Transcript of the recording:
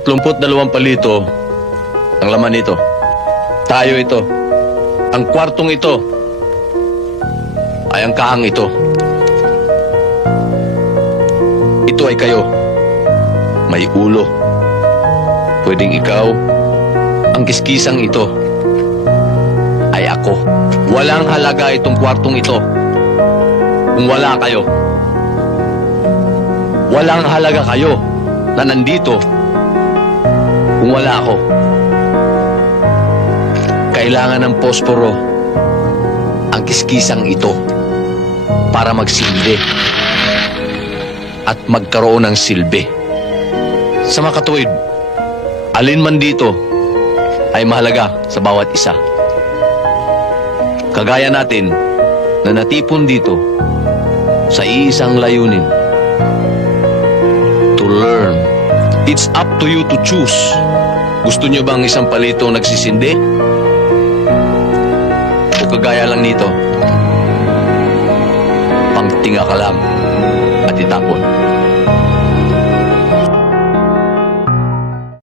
32 palito ang laman nito. Tayo ito. Ang kwartong ito ay ang kahang ito. Ito ay kayo. May ulo. Pwedeng ikaw. Ang kiskisang ito ay ako. Walang halaga itong kwartong ito kung wala kayo. Walang halaga kayo na nandito kung wala ako. Kailangan ng posporo ang kiskisang ito para magsilbi at magkaroon ng silbi. Sa makatuwid, alin man dito ay mahalaga sa bawat isa. Kagaya natin na natipon dito sa iisang layunin. To learn. It's up to you to choose. Gusto nyo bang isang palito nagsisindi? O kagaya lang nito? Pangtinga ka lang.